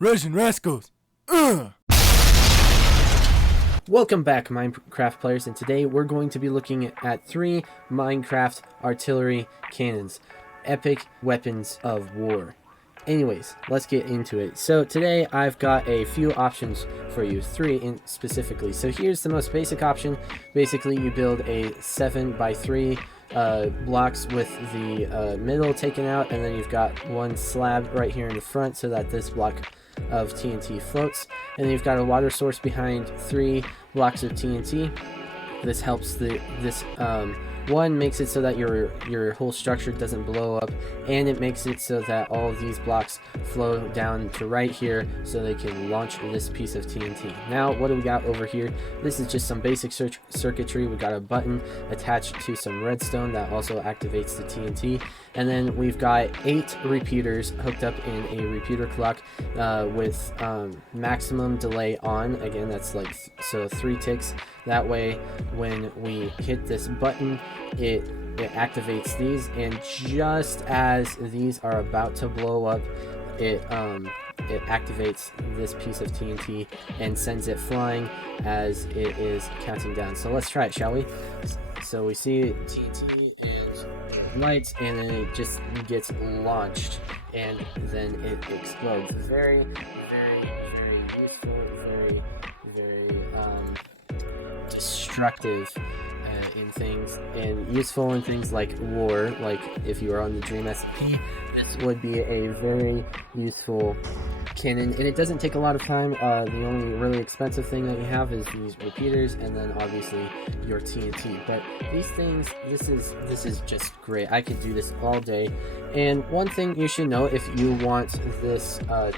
Rush1n Rascals. Welcome back, Minecraft players, and today we're going to be looking at 3 Minecraft artillery cannons, epic weapons of war. Anyways, let's get into it. So today I've got a few options for you, 3 specifically. So here's the most basic option. Basically, you build a 7x3 blocks with the middle taken out, and then you've got one slab right here in the front so that this block of TNT floats, and then you've got a water source behind 3 blocks of TNT. This helps one makes it so that your whole structure doesn't blow up, and it makes it so that all of these blocks flow down to right here so they can launch this piece of TNT. Now, what do we got over here? This is just some basic circuitry. We got a button attached to some redstone that also activates the TNT, and then we've got 8 repeaters hooked up in a repeater clock with maximum delay on. Again, that's like 3 ticks. That way, when we hit this button, it activates these, and just as these are about to blow up, it activates this piece of TNT and sends it flying as it is counting down. So let's try it, shall we? So we see TNT and lights, and then it just gets launched, and then it explodes. Very, very, very useful, very, very destructive in things, and useful in things like war. Like if you are on the Dream SP, this would be a very useful cannon, and it doesn't take a lot of time. The only really expensive thing that you have is these repeaters, and then obviously your TNT. But these things, this is just great. I could do this all day. And one thing you should know, if you want this the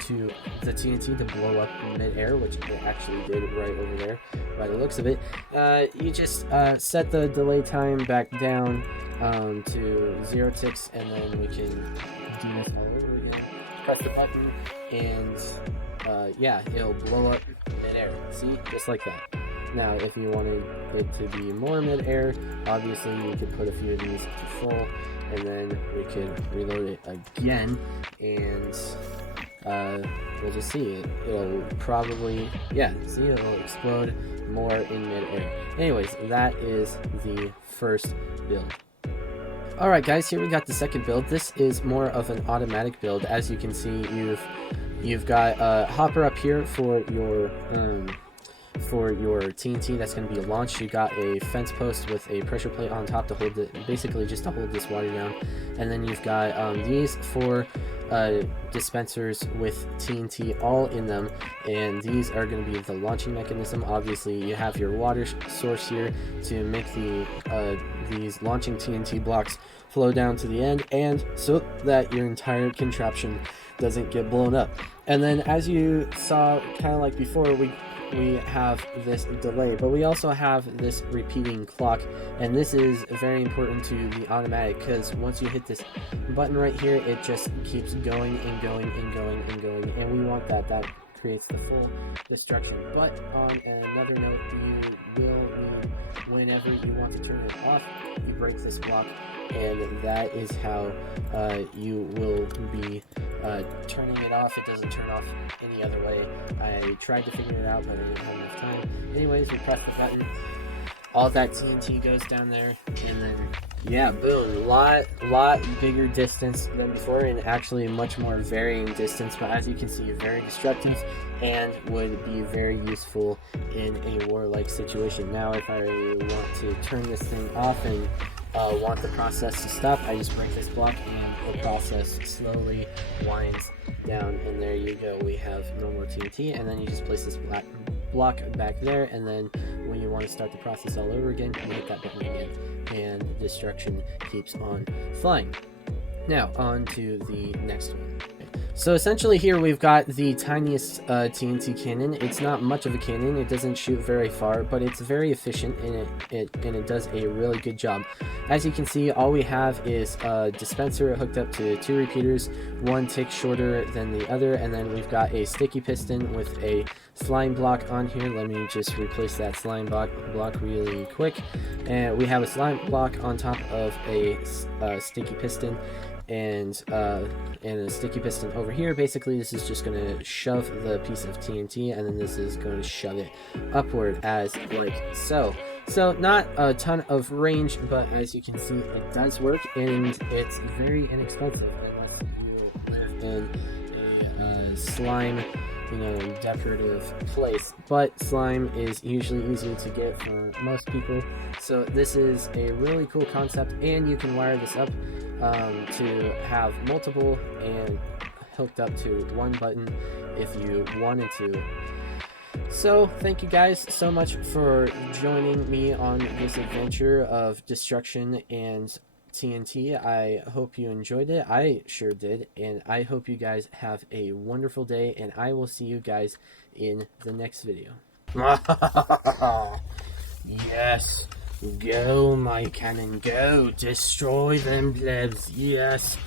TNT to blow up in mid-air, which it actually did right over there by the looks of it, you just set the delay time back down to 0 ticks, and then we can do this all over again. Press the button, and yeah, it'll blow up mid-air. See, just like that. Now, if you wanted it to be more mid-air, obviously you could put a few of these to full, and then we could reload it again, and we'll just see it. It'll probably, yeah, see, it'll explode more in mid-air. Anyways, that is the first build. Alright guys, here we got the second build. This is more of an automatic build. As you can see, you've got a hopper up here for your TNT that's going to be launched. You got a fence post with a pressure plate on top to hold it, basically just to hold this water down. And then you've got these 4 dispensers with TNT all in them, and these are going to be the launching mechanism. Obviously, you have your water source here to make these launching TNT blocks flow down to the end, and so that your entire contraption doesn't get blown up. And then, as you saw, kind of like before, we have this delay, but we also have this repeating clock, and this is very important to the automatic, because once you hit this button right here, it just keeps going and going and going and going, and we want that creates the full destruction. But on another note, you will need, whenever you want to turn it off, you break this block, and that is how you will be turning it off. It doesn't turn off any other way. I tried to figure it out, but I didn't have enough time. Anyways, we press the button, all that TNT goes down there, and then yeah, boom, lot bigger distance than before, and actually much more varying distance, but as you can see, very destructive and would be very useful in a war-like situation. Now, if I want to turn this thing off and want the process to stop, I just break this block, and the process slowly winds down, and there you go. We have no more TNT, and then you just place this block back there, and then when you want to start the process all over again, you hit that button again, and destruction keeps on flying. Now, on to the next one. So essentially here we've got the tiniest TNT cannon. It's not much of a cannon, it doesn't shoot very far, but it's very efficient, and it does a really good job. As you can see, all we have is a dispenser hooked up to 2 repeaters, one tick shorter than the other, and then we've got a sticky piston with a slime block on here. Let me just replace that slime block really quick. And we have a slime block on top of a sticky piston, and a sticky piston over here. Basically, this is just going to shove the piece of TNT, and then this is going to shove it upward as like so. So not a ton of range, but as you can see, it does work, and it's very inexpensive unless you live in a slime, you know, decorative place. But slime is usually easy to get for most people, so this is a really cool concept, and you can wire this up to have multiple and hooked up to one button if you wanted to. So thank you guys so much for joining me on this adventure of destruction and TNT. I hope you enjoyed it. I sure did, and I hope you guys have a wonderful day, and I will see you guys in the next video. Yes, go my cannon, go destroy them plebs. Yes.